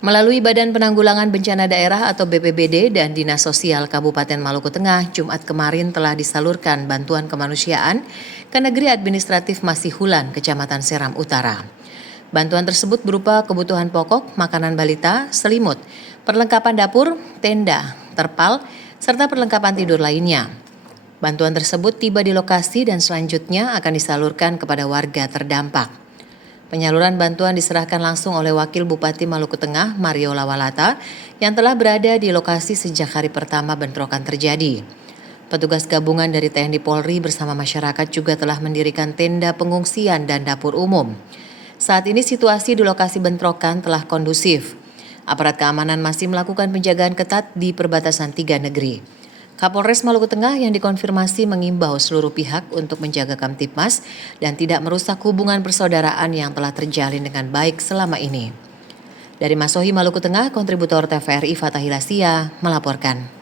Melalui Badan Penanggulangan Bencana Daerah atau BPBD dan Dinas Sosial Kabupaten Maluku Tengah, Jumat kemarin telah disalurkan bantuan kemanusiaan ke Negeri Administratif Masihulan, Kecamatan Seram Utara. Bantuan tersebut berupa kebutuhan pokok, makanan balita, selimut, perlengkapan dapur, tenda, terpal, serta perlengkapan tidur lainnya. Bantuan tersebut tiba di lokasi dan selanjutnya akan disalurkan kepada warga terdampak. Penyaluran bantuan diserahkan langsung oleh Wakil Bupati Maluku Tengah, Mario Lawalata, yang telah berada di lokasi sejak hari pertama bentrokan terjadi. Petugas gabungan dari TNI Polri bersama masyarakat juga telah mendirikan tenda pengungsian dan dapur umum. Saat ini situasi di lokasi bentrokan telah kondusif. Aparat keamanan masih melakukan penjagaan ketat di perbatasan tiga negeri. Kapolres Maluku Tengah yang dikonfirmasi mengimbau seluruh pihak untuk menjaga Kamtibmas dan tidak merusak hubungan persaudaraan yang telah terjalin dengan baik selama ini. Dari Masohi, Maluku Tengah, kontributor TVRI Fatahila Sia melaporkan.